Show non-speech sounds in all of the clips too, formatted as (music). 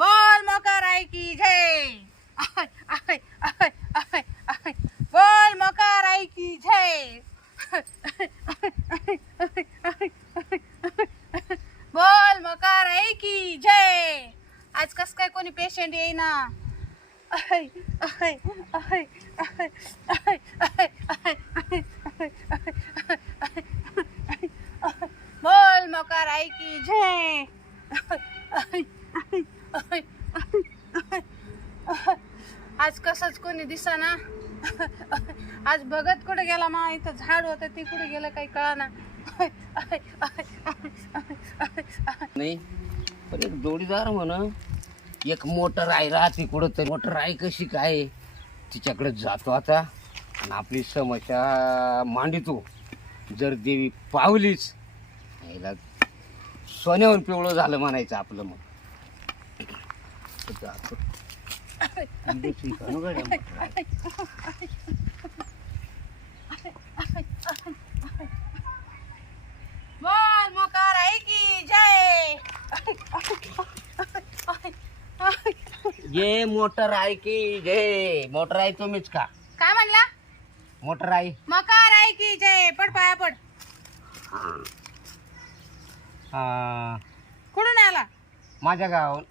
बोल मकर आई की जय बोल मकर आई की जय बोल मकर आई की जय आज कस का कोई पेशेंट ये ना बोल मकर आई की जय आज कसंच कोणी दिसाना. आज बघत कुठे गेला मा? इथं झाड होतं ते कुठे गेलं काही कळाना. नाही पण एक जोडीदार म्हण एक मोटर आहे राहते कुठं तरी मोटर आहे कशी काय? तिच्याकडे जातो आता. आणि आपली समस्या मांडितो. जर देवी पावलीच याला सोन्याहून पिवळं झालं म्हणायचं आपलं मग. बोल मोकार आहे की जय. ये मोटर आहे की जे मोटर आहे तुम्हीच का काय म्हणला? मोटर आहे. मकार आहे की जय. पड पाया पड. हा, कुठून आला? माझ्या गावाहून.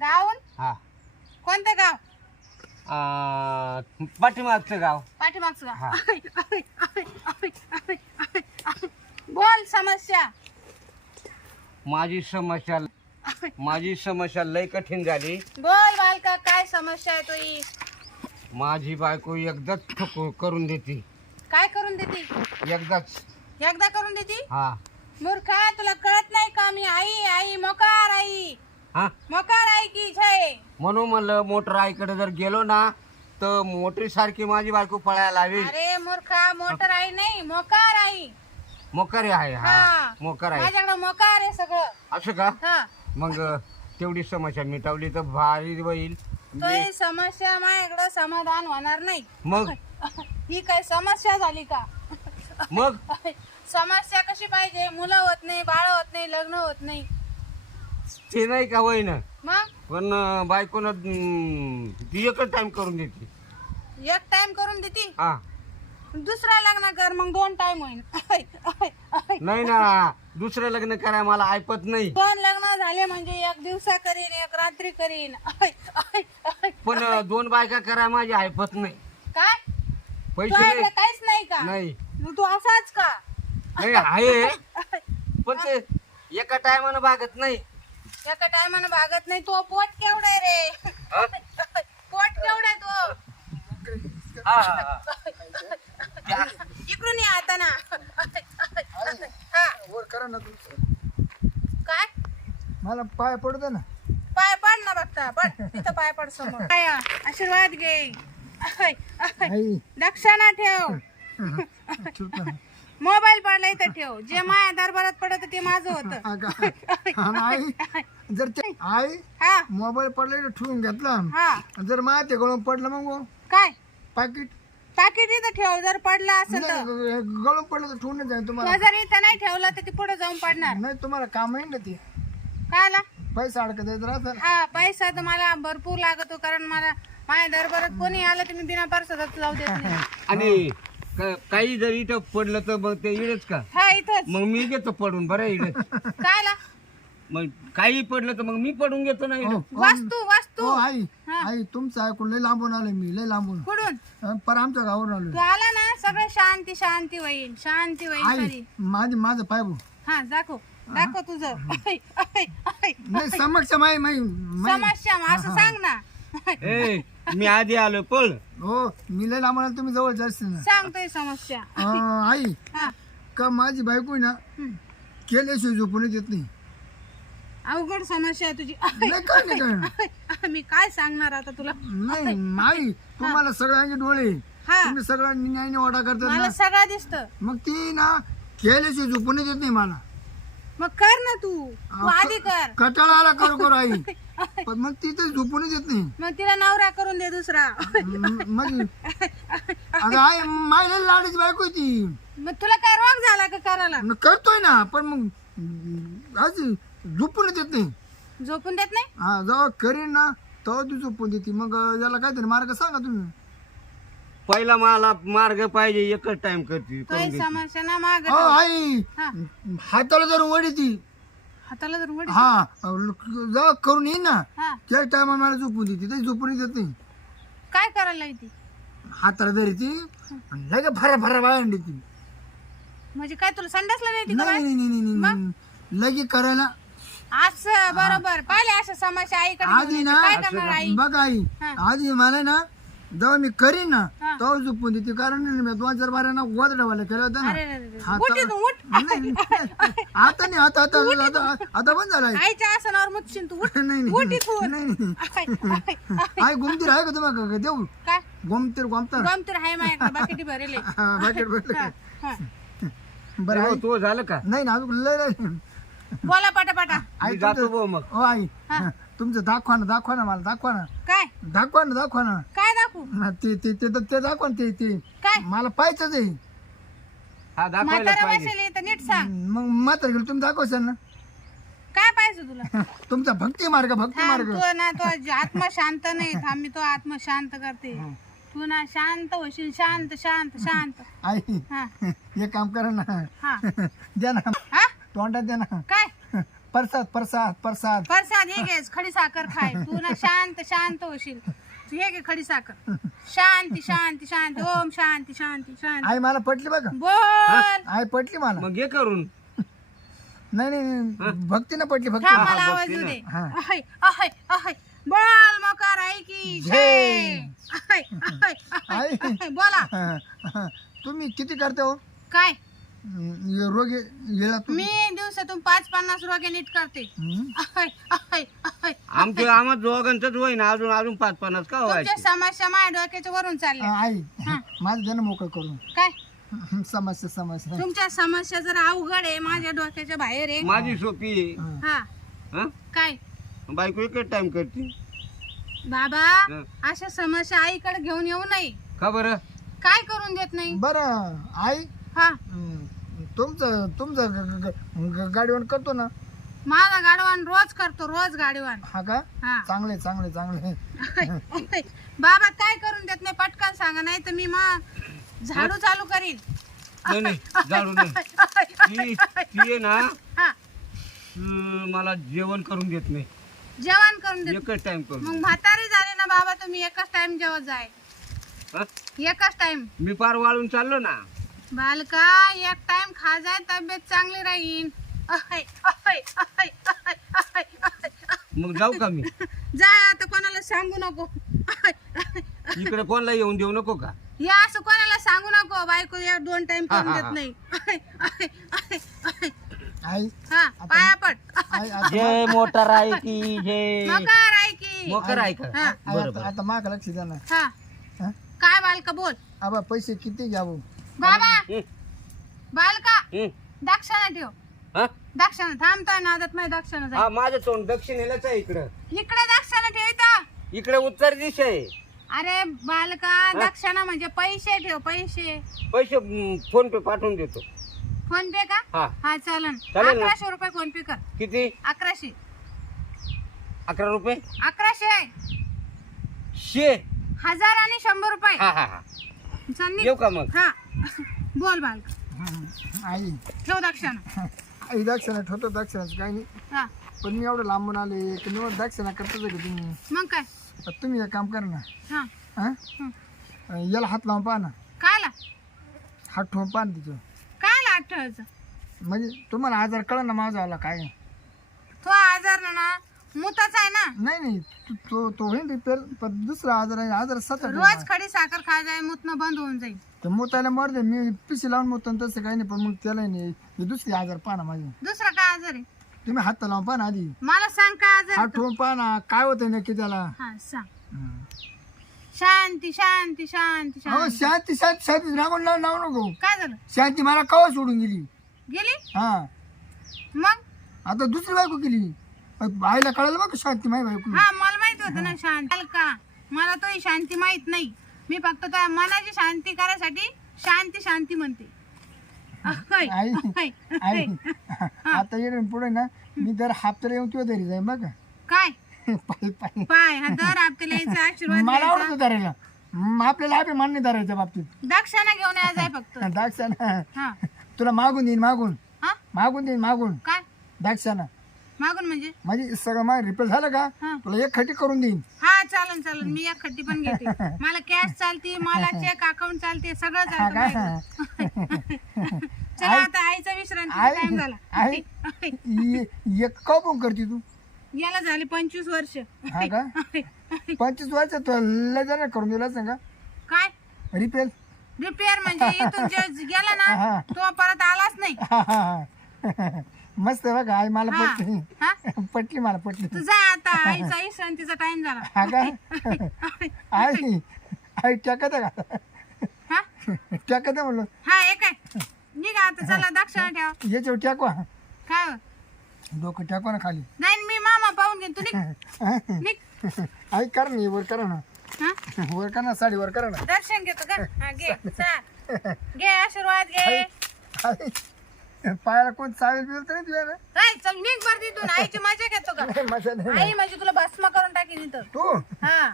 गावून हा. कोणतं गाव? आ, पाठीमागचं गाव. पाठीमागचं हा. गाव बोल समस्या. माझी समस्या माझी समस्या लय कठीण झाली. बोल बालका काय समस्या आहे तुझी? माझी बायको एकदाच ठोको करून देते. काय करून देती? एकदाच. एकदा करून देती? हा. मूर्खा तुला कळत मी आई आई मोकार आई. हा? मोकार आई की जय म्हणून म्हणलं मोटर आईकडे जर गेलो ना तर मोटरी सारखी माझी बायको पळायला लावी. अरे मूर्खा मोटर आई नाही मोकार आई. मोकारी आहे हा. हा. मोकार आहे. माझ्याकडे मोकार आहे सगळं. असं का? हा. मग तेवढी समस्या मिटवली तर भारी होईल. तो ही समस्या माझ्याकडे समाधान होणार नाही. मग? (laughs) ही काय समस्या झाली का? मग? (laughs) समस्या कशी पाहिजे? मुलं होत नाही बाळ होत नाही लग्न होत नाही. ते नाही का होईन? मग? पण अं, बायकोनं अं, ती एकच टाइम करून देते. एक टाइम करून देती? हा. दुसरा लग्न कर मग दोन टाइम होईल नाही ना दुसरं लग्न करायला मला ऐपत नाही. दोन लग्न झाले म्हणजे एक दिवसा करीन एक रात्री करीन. पण अं, दोन बायका करायला माझी ऐपत नाही. काय? पैसे तुझ्याकडे नाही. काहीच नाही का? नाही. मग तू असाच का? नाही आहे. पण ते (laughs) एका टायमानं भागत नाही. एका टायमानं भागत नाही तो पोट केवढा आहे रे. हा? पोट केवढा आहे तो. हा, हा, हा. (laughs) इकडून ये आता ना. हा. वर करा ना तुमचं. काय? मला पाय पडू दे ना. पाय पड ना बघता पड. तिथं पाय पड समोर. (laughs) काय, आशीर्वाद घे. आई. दक्षिणा ठेव. ठेवतो ना. मोबाईल पडला इथं ठेव. जे माया दरबारात पडत ते माझं होतं. हा का? हा ना, आई जर ते आई हा. मोबाईल पडला इथं ठेवून घेतला हा. जर माझ्या ते गळून पडलं मग काय? पाकिट. पाकिट इथं ठेव जर पडला असेल तर. नाही, गळून पडलं तर ठेवून जाईल तो तुम्हाला जर इथं नाही ठेवला तर ते पुढे जाऊन पडणार. नाही तुम्हाला काम आहे ना ते. काय आला पैसा अडकत येत राहतात. हा पैसा तर मला भरपूर लागतो कारण मला माझ्या दरबारात कोणी आलं तर मी बिना पार्सदात जाऊ देत नाही. आणि क- काही जर इथं पडलं तर मग ते इडच का? हा इथंच. मग मी घेतो पडून बरं इडच. आला मग काही पडलं तर मग मी पडून घेतो ना इडं. वास्तू वास्तू हो आई हा. आई तुमचं ऐकून लय लांबून आलोय मी लय लांबून. कुठून? अं, पर आमच्या गावावरून आलोय. तू आला ना सगळं शांती शांती होईल शांती होईल आई खरी माझी माझं पाय बघ. हा दाखव दाखव तुझं. ऐ, ऐ, ऐ. नाही समक्ष माई माई माई- समस्या मग असं सांग ना. ए मी आधी आलो पळ हो मी लय लांबून आलो तुम्ही जवळ जास्त ना. सांगतोय समस्या. अं, आई हा. का माझी बायको आहे ना. केल्याशिवाय झोपून येत नाही. अवघड समस्या आहे तुझी. ऐ, नाही काय नाही काय ऐ, मी काय सांगणार आता तुला? नाही माई तुम्हाला सगळ्यांचे डोळे हा. तुम्ही सगळं न्यायने ओढा करतात मला ना. सगळं दिसत. मग ती ना केल्याशिवाय झोपून येत नाही मला. मग कर ना तू. तू आधी कर. कटाळा आला करू करू आई. (laughs) (laughs) पण मग ती तर झोपूनच येत नाही. मग तिला नवरा करून दे दुसरा. म- मग (laughs) अगं आई मायला लाडीची बायको आहे ती. मग तुला काय रोग झाला का करायला? मग करतोय ना पण मग आज झोपूनच येत नाही. झोपून देत नाही? हा जेव्हा करीन ना तेव्हा तू झोपून देते. मग याला काहीतरी मार्ग सांगा तुम्ही. पहिला मला मार्ग पाहिजे एकच टाइम करते तो एक समस्या ना माग हो आई हा. हाताला जर वडी ती हाताला जर वडी हा करून येईन ना. हा. त्या टायमाला मला झोपून देते ते झोपून देत नाही. काय करायला येते हाताला धरी ती आणि लगे भरा भरा बाळण देते म्हणजे काय तुला संडासला नाही येते का नाही नाही नाही नाही, नाही. लगे करायला. असं बरोबर. पाहिले असं समस्या आईकडे घेऊन आधी. ना काय करणार आई? बघ आई हा. आधी मला ना जेव्हा मी करीन ना हा. तेव्हा झोपून देते. कारण मी दोन चार बारा ना गोदडावाला केलं होतं अरे ना. हा, उठ इथून, उठ. नाही, नाही. आता नाही आता आता आता आता बंद आईच्या आसनावर मुतशील तू. उठ. नाही उठ नाही इथून. नाही नाही. आय, आय, आय. आई गुमतीर आहे का तुम्हाला? का देऊ? काय? गोमतीर गोमतर. गम तर आहे माझ्याकडे बाकी भरेले. (laughs) भेटलं हा, हा. बरं आई. तो झालं का? नाही ना अजून लय लय बोला पटापटा आई मी जातो तुमचं भाऊ मग. हो आई. तुमचं दाखवा ना दाखवा ना मला दाखवा ना. काय? दाखवा ना दाखवा ना. काय दाखवू हा, ते ते ते ते दाखवा ना ते ते. काय? मला पाहायचंच आहे. हा दाखवायला म्हातारा पाहिजे. बसेल तर नीट सांग. मग मात्र गेलो तुम्ही दाखवशाल ना. काय पाहिजे तुला? (laughs) तुमचा भक्ती मार्ग भक्ती थांब मार्ग. तू ना तो आत्मा शांत नाही. थांब मी तो आत्मा शांत करते. तू ना शांत होशील शांत शांत शांत. (laughs) आई हा. हे काम करा ना. हा. (laughs) द्या ना. हा? तोंडात द्या ना. काय? प्रसाद प्रसाद प्रसाद. प्रसाद हे घे खडी साखर खाय. तू ना शांत शांत होशील. तू हे घे खडी साखर. शांती शांती शांती. ओम शांती शांती शांती. आई मला पटली बघा. बोल. आई पटली मला. मग हे करून. नाही नाही नाही. भक्तीनं पटली भक्ती थांब मला आवाज येऊ दे हा. अहय, अहय, अहय. बोल मकार आहे की जय. जय. अहय, अहय, अहय, आई. अहय. बोला. तुम्ही किती करता हो? काय? रोग येला मी दिवसातून पाच पन्नास रोगे नीट करते. तुम्ही अहय, अहय, अहय. आमचे आम्हा दोघांचंच होईन अजून अजून पाच पन्नास का तुमच्या व्हायचे समस्या माझ्या डोक्याच्या वरून चालल्या. आई माझं जन्म मोकळ करून. काय? (laughs) समस्या समस्या. तुमच्या समस्या जर अवघड आहे माझ्या डोक्याच्या बाहेर आहे. माझी सोपी आहे. हा. हा. हं? काय? बायको एकच टाइम करते. बाबा हं. अशा समस्या आईकडे घेऊन येऊ नये. का बरं? काय करून देत नाही? बरं आई. हा. हम्म, तुमचं तुमचं ग- ग- ग- गाडीवर करतो ना. माझा गाडवान रोज करतो रोज गाडीवान. हा का? हा. चांगले चांगले चांगले. बाबा काय करून देत नाही पटकन सांगा नाही तर मी मग झाडू चालू करीन. नाही नाही जाडू नाही. ती ती आहे ना हा. अं, मला जेवण करून देत नाही. जेवण करून देत एकच टाइम करून मग म्हातारी झाली ना बाबा तुम्ही एकच टाइम जेवत जाय. हं? एकच टाइम मी पार वाळून चाललो ना. बालका एक टाइम खा जाय तब्येत चांगली राहीन. मग जाऊ का मी? जाय आता कोणाला सांगू नको. इकडे कोणाला येऊन देऊ नको का? या असं कोणाला सांगू नको. बायको या दोन टाइम हा, करून हा, देत हा. नाही. आई हा पाया आई आता जय मोटर आहे की जय मकार आहे की मोकर आहे का हा. आई, आता- आता माग लक्ष द्या ना हा. हा? काय बालका बोल. आबा पैसे किती घ्यावं? बाबा. हं, बालका हं. दक्षिणा ठेव. हं? दक्षिणा थांबतोय नादात माझी दक्षिणा जाईल हा माझं तोंड दक्षिणेलाच आहे इकडं. इकडे दक्षिणा ठेव इथं. इकडे उत्तर दिशा आहे. अरे बालका दक्षिणा म्हणजे पैसे ठेव पैसे. पैसे हं, फोन पे पाठवून देतो. फोन पे का? हा. हा चालन. चालेल ना. अकराशे रुपये फोन पे कर. किती? अकराशे. अकरा रुपये? अकराशे. आहे शे. हजार आणि शंभर रुपये. हा हा हा. चल निघ. येऊ का मग? हा. बोल हम्म, आई. ठेव दक्षिणा. आई दक्षिणा ठेवतो दक्षिणाचं काही नाही. हा. पण मी एवढं लांबून आले की निवड दक्षिणा करतोच आहे का तुम्ही? मग काय? आता तुम्ही एक काम करा ना. हा. हा? हं. याला हात लावून पहा ना. कायला? हात ठेवून पहा ना तिथं. कायला आठवचं म्हणजे तुम्हाला आजार कळा ना माझा आला काय. तो आजार ना ना मुताचा आहे ना? नाही नाही. तो- तो तो होईल रिपेअर पण दुसरा आजार आहे आजार सतत रोज खडी साखर खा जाय मुतनं बंद होऊन जाईल. ते मोतायला मरते मी पिशी लावून मोतं तसं काही नाही पण मग त्याला नाही हे दुसरी आजार पहा ना माझी. दुसरा काय आजार आहे? तुम्ही हात लावून पहा ना आधी. मला सांग काय आजार हात आहे तो? ठेवून पहा ना काय होतं नक्की त्याला. हा सांग. हं. शांती शांती शांती अहो शांती. शांती शांती शांती रागून लावून लावू नको. काय झालं? शांती मला कवा सोडून गेली? गेली? हा. मग? आता दुसरी बायको केली. आईला कळालं बघ शांती माही बायको हा मला माहिती होतं ना शांती. का? मला तो शांती माहीत नाही. मी फक्त त्या मनाची शांती करायसाठी शांती शांती म्हणते. आई आई. (laughs) आता येऊन पुढे ना मी जर हापतर येऊन तुझ्या घरी जाईन बघा काय? (laughs) पायी पायी. पाय हा दर आपल्याला यायचा (laughs) आशीर्वाद मला घ्यायचा. आवडतो धरायला. म, आपल्याला अभिमान नाही धरायच्या बाबतीत. दक्षाना घेऊन यायचं आहे फक्त. दाक्षाना हा. तुला मागून देईन मागून. हा? मागून देईन मागून. काय? दाक्षाना मागून म्हणजे? म्हणजे सगळं माझं रिपेअर झालं का? हा. तुला एक खटी करून देईन. हा चालन चालन. मी एक खड्डी पण घेते. (laughs) मला कॅश चालते मला चेक अकाउंट चालते सगळं हा चालतं का माझं. (laughs) चला आता आईचा विश्रांतीचा आई टाइम झाला. आई ये- (laughs) एक का पण करते तू? याला झाले पंचवीस वर्ष. हा का? पंचवीस वर्ष तुला लय करून दिला सांगा काय? रिपेअर रिपेअर म्हणजे इथून जे गेला ना हा. तो परत आलाच नाही. मस्त आहे बघा आई मला हा. पटली. हा? पटली मला पटली. तू जा आता आईचा विश्रांतीचा टाइम झाला. हा का आई आई. टाकत आहे का? हा? टाकत आहे म्हणलं. हा हे काय निघा आता चला दक्षिणा ठेवा. याच्यावर टाकवा. काय हो? डोकं टाकवा ना खाली. नाही मी मामा पाहून घेईन. तू निघ. (laughs) निघ. आई कर ना हे वर करा ना. हा? वर करा ना साडी वर करा ना. दर्शन घेतो का हा घे चाल. घे आशीर्वाद घे. आई. पायाला कोण चावेल बिवेल तर नाही तुझ्या ना? काय चल निघ बर तिथून आईची मजा घेतो का? नाही, मजा नाही आई म्हणजे तुला भस्म करून टाकीन इथं. तू? हा.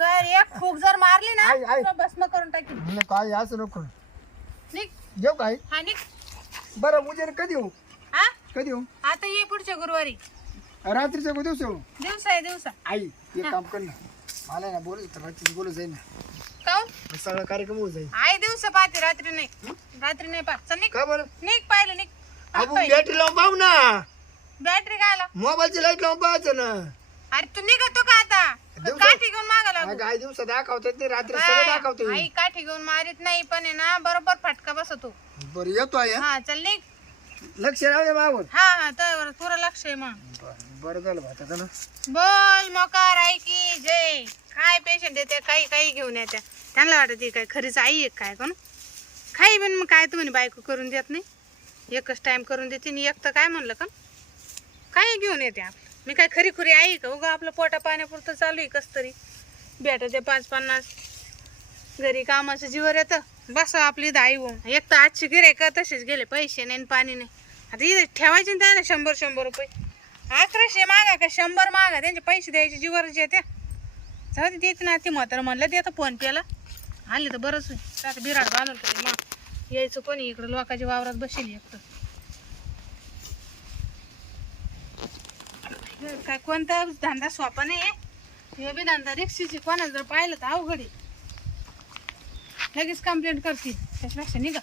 तर एक फूक जर मारली ना आई, आई. तुला भस्म करून टाकीन. आई असं नको. निघ. येऊ का आई? हा निघ. बरं उद्या कधी येऊ? हा? कधी येऊ? आता ये पुढच्या गुरुवारी. रात्रीच्या दिवस येऊ? दिवसा आहे दिवसा. आई एक काम कर ना. मला ना बोलू तर रात्री बोलू जाईल ना. काऊन सगळा कार्यक्रम जाईल. आई दिवसा पाहते रात्री नाही. रात्री नाही पाहत. चल निघ. का बरं? निघ पाहिलं निघ. आपण बॅटरी लावून पाहू ना. बॅटरी काय आला मोबाईलची लाइट लावून पाहायचं ना. अरे तू निघतो का आता? दिवसा- काठी घेऊन मागा लागू. अगं, आई दिवसा दाखवतात ते रात्री सगळं दाखवते आई काठी घेऊन मारित नाही पण आहे ना बरोबर फटका बसतो बरं येतो आई हं? हा चल निघ. लक्ष राहू दे मागून. हा हा तर पुरं लक्ष आहे मग. बरं झालं भात आता ना. बोल मोकार आई की जय. काय पेशंट येते काही काही घेऊन येत्या. त्यांना वाटत काय खरीच आई आहे काय कोण? काही पण मग काय तुम्ही बायको करून देत नाही? एकच टाईम करून देते आणि एक तर काय म्हणलं का? काय घेऊन येते आपलं? मी काय खरी खुरी आई का? उगा आपलं पोटा पाण्यापुरतं चालू आहे कस तरी. भेटते पाच पन्नास. घरी कामाचं जीवर येतं. बस आपली दाई होऊन. एक तर आजची गिरे का तसेच गेले. पैसे नाही आणि पाणी नाही. आता इथे ठेवायचे ना त्याला शंभर शंभर रुपये. अकराशे मागा का? शंभर मागा. त्यांचे पैसे द्यायचे जीवरच येत्या. जाऊ देत नाही ना ती म्हातारं म्हणलं दे आता फोन पेला आले तर बरंच होईल. आता बिराड बांधून तरी मग यायचं कोणी इकडं? लोकांच्या वावरात बसेल एक तर. काय कोणता धंदा सोपा नाही आहे हे बी धंदा रिक्षेची कोणाला जर पाहिलं तर अवघड आहे. लगेच कंप्लेंट करतील. त्याच्यापेक्षा निघा.